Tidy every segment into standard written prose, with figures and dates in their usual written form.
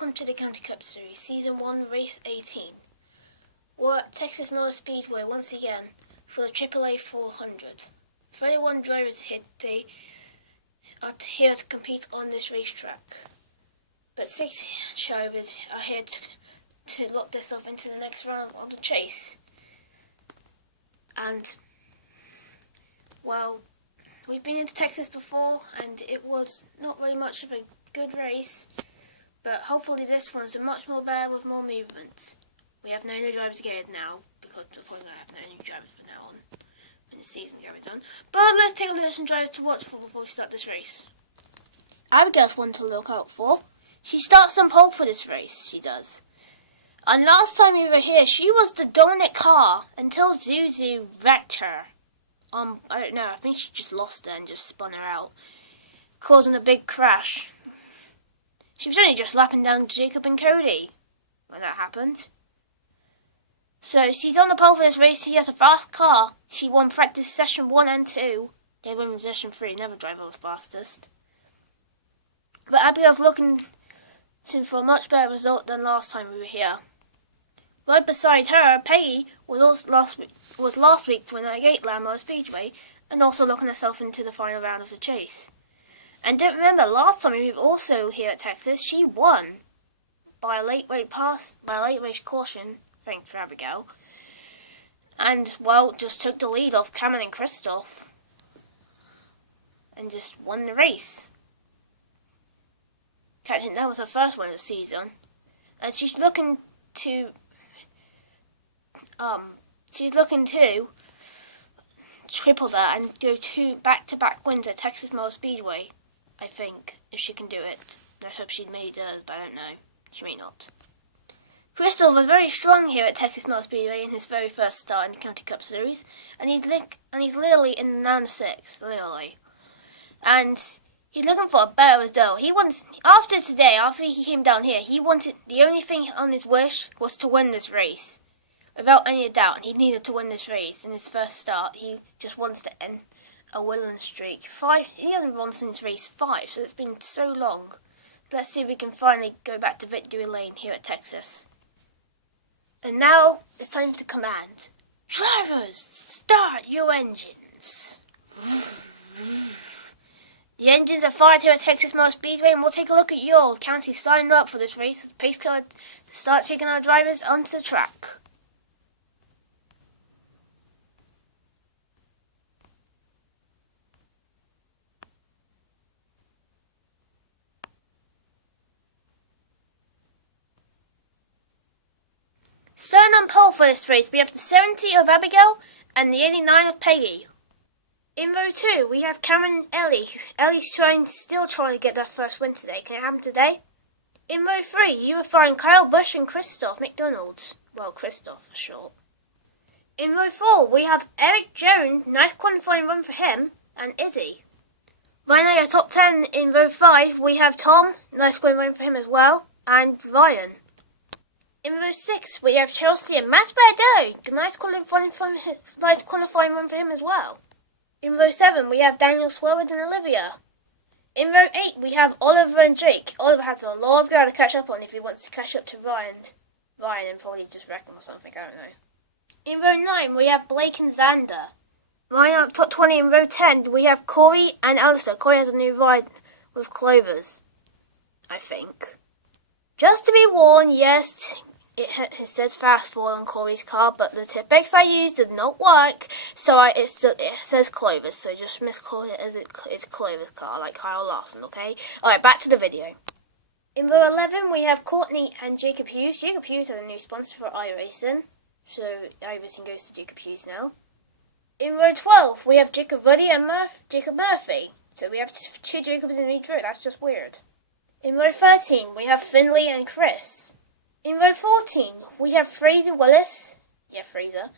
welcome to the County Cup Series, Season 1, Race 18. We're at Texas Motor Speedway once again for the AAA 400. 31 drivers are here to compete on this racetrack, but 6 drivers are here to lock themselves into the next round of the chase. And, well, we've been into Texas before and it was not really much of a good race. But hopefully this one's much more better with more movement. We have no new drivers again now, because we're going to have no new drivers from now on when the season goes on. But let's take a look at some drivers to watch for before we start this race. Abigail's one to look out for. She starts on pole for this race, she does. And last time we were here, she was the dominant car until Zuzu wrecked her. I don't know, I think she just lost her and just spun her out, causing a big crash. She was only just lapping down Jacob and Cody when that happened. So she's on the pole for this race. She has a fast car. She won practice session 1 and 2. They won session 3. Never driver was fastest. But Abigail's looking for a much better result than last time we were here. Right beside her, Peggy was last week to win at Gateland Motor Speedway and also looking herself into the final round of the chase. And don't remember, last time we were also here at Texas, she won by a late race caution, thanks to Abigail. And, well, just took the lead off Cameron and Christoph. And just won the race. That was her first win of the season. And she's looking to triple that and go 2 back-to-back wins at Texas Motor Speedway. I think, if she can do it. Let's hope she may do, but I don't know. She may not. Christoph was very strong here at Texas Motor Speedway in his very first start in the County Cup Series, and he's literally in the 9-6, literally. And he's looking for a better result. After he came down here, the only thing on his wish was to win this race. Without any doubt, and he needed to win this race in his first start. He just wants to end a winning streak. 5. He hasn't won since race 5, so it's been so long. Let's see if we can finally go back to victory lane here at Texas. And now it's time to command. Drivers, start your engines. The engines are fired here at Texas Motor Speedway, and we'll take a look at your county signing up for this race. The pace car to start taking our drivers onto the track. Starting on pole for this race, we have the 70 of Abigail and the 89 of Peggy. In row 2, we have Cameron and Ellie. Ellie's still trying to get their first win today. Can it happen today? In row 3, you will find Kyle Busch and Christoph McDonald. Well, Christoph for short. In row 4, we have Eric Jones, nice qualifying run for him, and Izzy. Right now, your top 10 in row 5, we have Tom, nice qualifying run for him as well, and Ryan. In row 6, we have Chelsea and Matt Berdo. Nice qualifying run for him as well. In row 7, we have Daniel Swerwood and Olivia. In row 8, we have Oliver and Jake. Oliver has a lot of ground to catch up on if he wants to catch up to Ryan and probably just wreck him or something, I don't know. In row 9, we have Blake and Xander. Right up top 20 in row 10, we have Corey and Alistair. Corey has a new ride with Clovers, I think. Just to be warned, yes, it says fast forward on Corey's car, but the Tipex I used did not work, so it says Clovis, so just miscall it as it's Clovis' car, like Kyle Larson, okay? Alright, back to the video. In row 11, we have Courtney and Jacob Hughes. Jacob Hughes has a new sponsor for iRacing, so iRacing goes to Jacob Hughes now. In row 12, we have Jacob Ruddy and Jacob Murphy, so we have 2 Jacobs in each row, that's just weird. In row 13, we have Finley and Chris. In row 14, we have Fraser Willis, Fraser,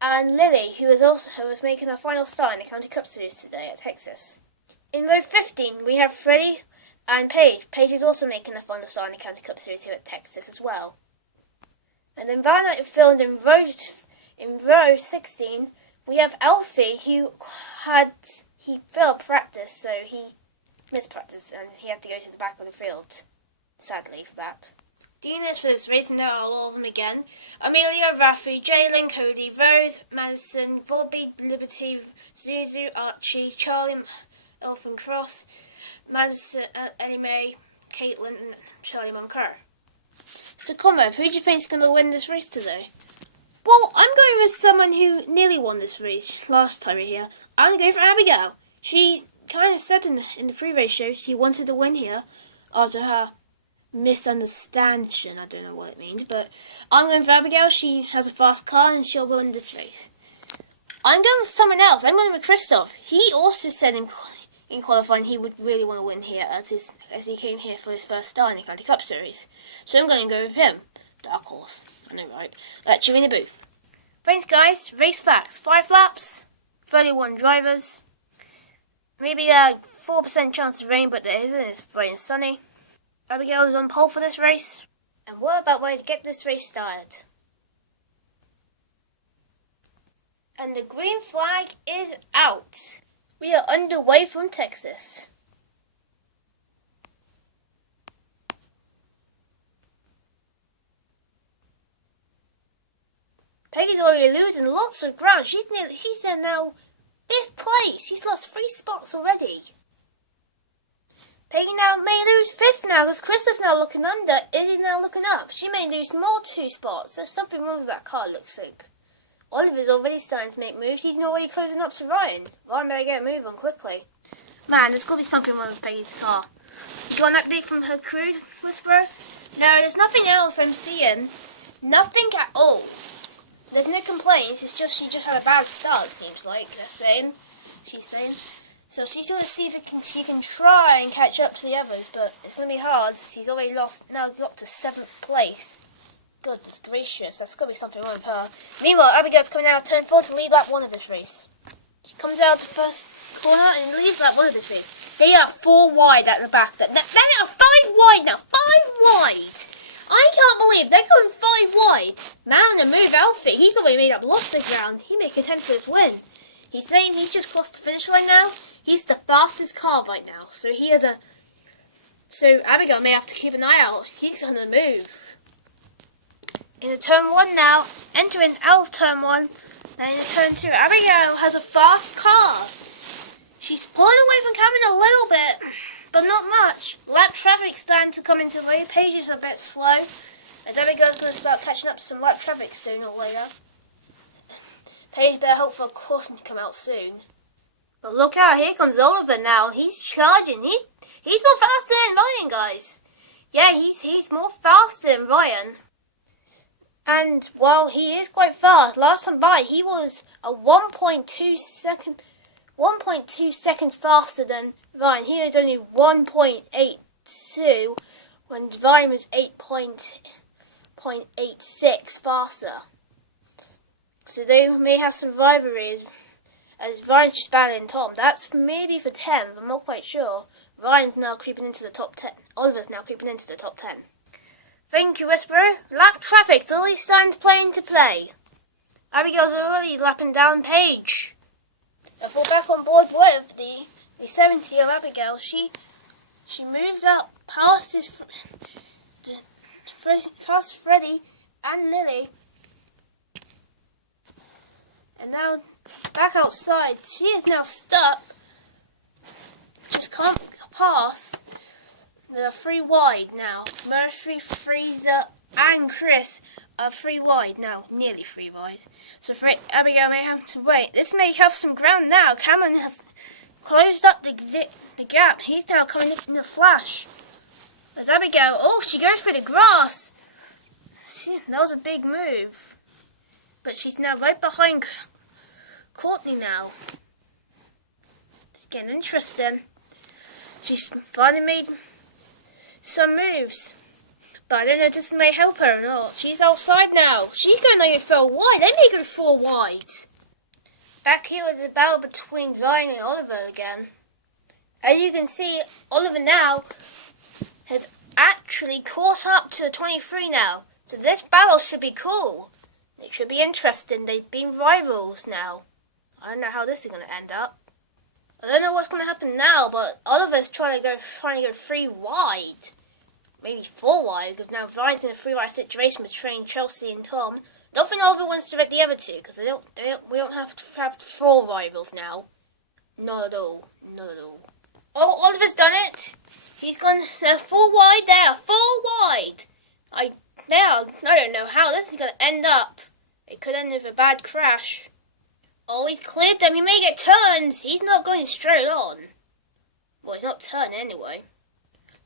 and Lily, who was making her final start in the County Cup Series today at Texas. In row 15, we have Freddie and Paige. Paige is also making her final start in the County Cup Series here at Texas as well. And then Van Knight filmed in row 16, we have Alfie, who failed practice, so he missed practice and he had to go to the back of the field, sadly for that. Deaners for this race, and there are all of them again. Amelia, Rafi, Jalen, Cody, Rose, Madison, Volby, Liberty, Zuzu, Archie, Charlie, Elfin Cross, Madison, Ellie Mae, Caitlin, and Charlie Monker. So, Conrad, who do you think is going to win this race today? Well, I'm going with someone who nearly won this race last time here. I'm going to go for Abigail. She kind of said in the pre-race show she wanted to win here after her misunderstanding. I don't know what it means, but I'm going for Abigail. She has a fast car and she'll win this race. I'm going with someone else. I'm going with Christoph. He also said in qualifying he would really want to win here as he came here for his first start in the County Cup Series. So I'm going to go with him. Dark horse. I know, right? Let you in the booth. Thanks, guys. Race facts. 5 laps, 31 drivers. Maybe a 4% chance of rain, but there isn't. It's bright and sunny. Abigail is on pole for this race. And we're about ready to get this race started. And the green flag is out. We are underway from Texas. Peggy's already losing lots of ground. She's in now 5th place. She's lost 3 spots already. Peggy now may lose 5th now because Chris is now looking under. Izzy's now looking up. She may lose more 2 spots. There's something wrong with that car, looks like. Oliver's already starting to make moves. He's already closing up to Ryan. Ryan better get a move on quickly. Man, there's got to be something wrong with Peggy's car. You got an update from her crew, Whisperer? No, there's nothing else I'm seeing. Nothing at all. There's no complaints, it's just she just had a bad start, it seems like, she's saying. So she's going to see if she can try and catch up to the others, but it's going to be hard. She's already now got to 7th place. Goodness gracious, that's got to be something wrong with her. Meanwhile, Abigail's coming out of turn 4 to lead lap 1 of this race. She comes out to first corner and leads lap 1 of this race. They are 4 wide at the back. They are 5 wide now, 5 wide! I can't believe they're going 5 wide. Man in a move outfit, he's already made up lots of ground. He may contend for this win. He's saying he just crossed the finish line now. He's the fastest car right now. So Abigail may have to keep an eye out. He's on the move. In turn 1 now, entering out of turn 1. Then in turn 2, Abigail has a fast car. She's pulling away from Cameron a little bit, but not much. Lap traffic starting to come into play. Paige is a bit slow. And Abigail's going to start catching up to some lap traffic sooner or later. Paige better hope for a caution to come out soon. But look out, here comes Oliver now. He's charging. He's more faster than Ryan, guys. Yeah, he's more faster than Ryan. And, well, he is quite fast. Last time by, he was a 1.2 seconds faster than Ryan. He was only 1.82 when Ryan was 8.86 faster. So they may have some rivalries as Ryan's just battling Tom. That's maybe for 10th, I'm not quite sure. Ryan's now creeping into the top 10. Oliver's now creeping into the top 10. Thank you, Whisperer. Lap traffic's already starting to play into play. Abigail's already lapping down Paige. If we're back on board with the 70 of Abigail, she moves up past past Freddie and Lily. And now back outside. She is now stuck. Just can't pass. They're 3 wide now. Murphy, Freezer, and Chris are 3 wide now. Nearly 3 wide. So Abigail may have to wait. This may have some ground now. Cameron has closed up the gap. He's now coming in a flash. There's Abigail. Oh, she goes through the grass. That was a big move. But she's now right behind Courtney now. It's getting interesting. She's finally made some moves. But I don't know if this may help her or not. She's outside now. She's going to go 4 wide. They may go 4 wide. Back here is the battle between Ryan and Oliver again. As you can see, Oliver now has actually caught up to the 23 now. So this battle should be cool. It should be interesting. They've been rivals now. I don't know how this is going to end up. I don't know what's going to happen now, but Oliver's trying to go 3 wide. maybe 4 wide, because now Ryan's in a 3 wide situation between Chelsea and Tom. Nothing either wants to direct the other two, because we don't have to have 4 rivals now. Not at all. Not at all. Oh, Oliver's done it. He's gone 4 wide there. 4 wide. I don't know how this is going to end up. It could end with a bad crash. Oh, he's cleared them. He may get turns. He's not going straight on. Well, he's not turning anyway.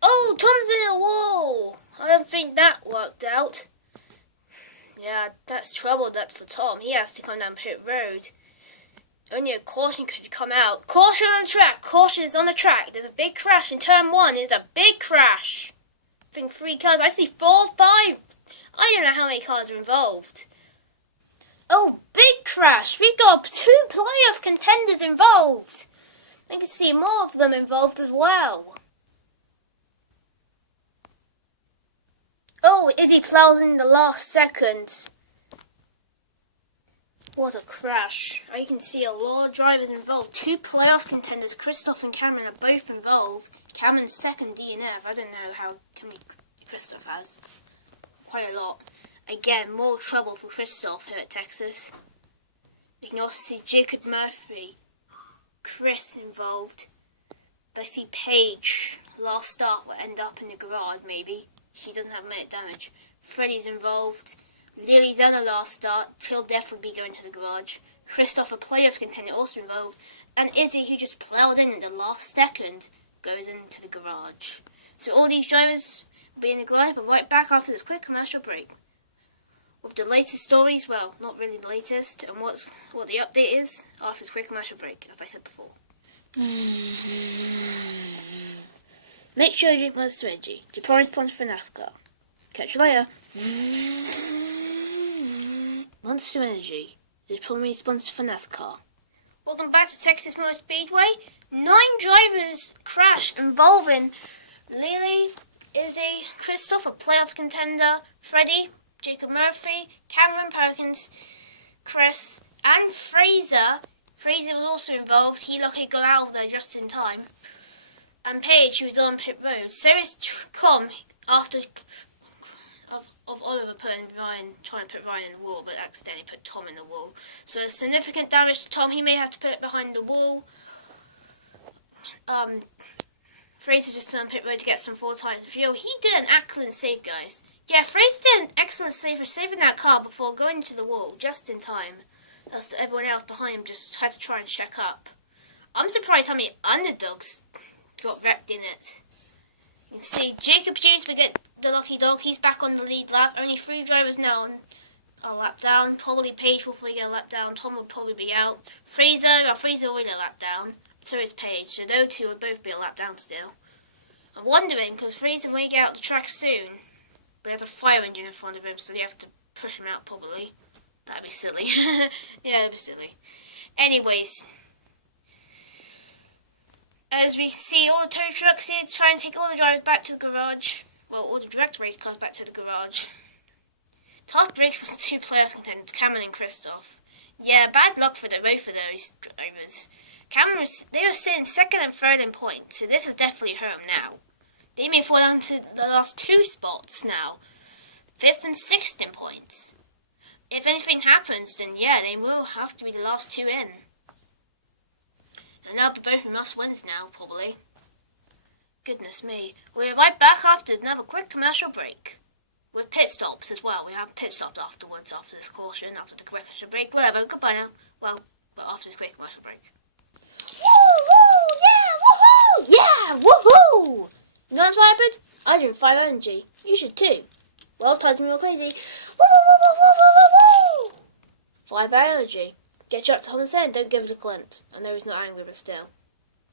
Oh, Tom's in a wall. I don't think that worked out. Yeah, that's trouble. That's for Tom. He has to come down pit road. Only a caution could come out. Caution on the track. Caution is on the track. There's a big crash in turn 1. There's a big crash. I think 3 cars. I see 4, 5. I don't know how many cars are involved. Oh, big crash. We've got 2 playoff contenders involved. I can see more of them involved as well. Oh, Izzy plows in the last second. What a crash. I can see a lot of drivers involved. 2 playoff contenders, Christoph and Cameron, are both involved. Cameron's second DNF. I don't know how many Christoph has. Quite a lot. Again, more trouble for Christoph here at Texas. You can also see Jacob Murphy, Chris involved. But I see Paige, last start, will end up in the garage maybe. She doesn't have much damage. Freddie's involved. Lily's done a last start. Till Death would be going to the garage. Christoph, a playoff contender, also involved. And Izzy, who just ploughed in at the last second, goes into the garage. So all these drivers will be in the garage, but right back after this quick commercial break. With the latest stories, well, not really the latest, and what the update is after this quick commercial break, as I said before. Make sure you drink Monster Energy, the prime sponsor for NASCAR. Catch you later. Monster Energy, the primary sponsor for NASCAR. Welcome back to Texas Motor Speedway. 9 drivers crashed involving Lily, Izzy, Christoph, a playoff contender, Freddie, Jacob Murphy, Cameron Perkins, Chris, and Fraser. Fraser was also involved. He luckily got out of there just in time. And Paige, who was on pit road. Serious com after of Oliver putting Ryan, trying to put Ryan in the wall, but accidentally put Tom in the wall. So there's significant damage to Tom. He may have to put it behind the wall. Fraser just on pit road to get some 4 tires of fuel. He did an excellent save, guys. Yeah, Fraser did an excellent save for saving that car before going to the wall, just in time. As everyone else behind him just had to try and check up. I'm surprised how many underdogs got wrecked in it. You can see Jacob Hughes will get the lucky dog. He's back on the lead lap. Only 3 drivers now are lap down. Probably Paige will probably get a lap down. Tom will probably be out. Fraser already a lap down. So is Paige. So those 2 will both be a lap down still. I'm wondering, because Fraser may get out the track soon, but there's a fire engine in front of him, so you have to push him out probably. That'd be silly. Yeah, that'd be silly. Anyways, as we see all the tow trucks here trying to take all the drivers back to the garage. Well, all the direct race cars back to the garage. Tough break for the 2 playoff contenders, Cameron and Christoph. Yeah, bad luck for both of those drivers. They were sitting 2nd and 3rd in points, so this will definitely hurt them now. They may fall down to the last 2 spots now. 5th and 6th in points. If anything happens, then yeah, they will have to be the last 2 in. And that'll be both must-wins now, probably. Goodness me. We're right back after another quick commercial break. With pit stops as well. We have pit stops afterwards, after this caution, after the quick commercial break, whatever. Goodbye now. Well, after this quick commercial break. Woo! Yeah! Woohoo! Yeah! Woohoo! You know what I'm saying, I drink 5 energy. You should too. Well, time to be more crazy. Woo! 5 energy. Get you up to 100%, don't give it a glint. I know he's not angry, but still.